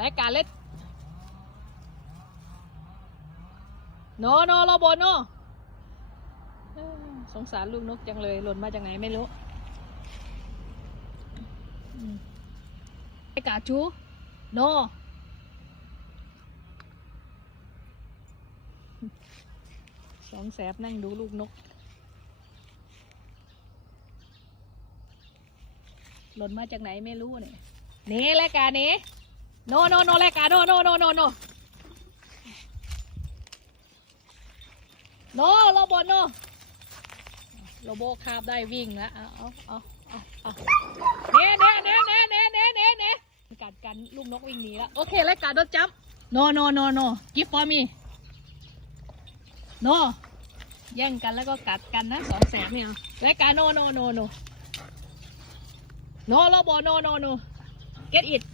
รายการเล็ดโนโนโรโบโนสงสารลูกนกจังเลย หล่นมาจากไหนไม่รู้ไอกาจูโนสองแสบนั่งดูลูกนก หล่นมาจากไหนไม่รู้เนี่ยนี่รายการนี้ โนโนโนรายการโนโนโนโนโนโนโรบอทโนโรโบคาบได้วิ่งแล้วเอาเอาเอาเอาเอาเน่เน่เน่เน่เน่เน่เน่เน่กัดกันลูกนกวิ่งหนีแล้วโอเครายการโดนจับโนโนโนโนกิฟฟอร์มีโนแย่งกันแล้วก็กัดกันนะสองแสบเนี่ยรายการโนโนโนโน No, Lobo, no, no, no. Get it.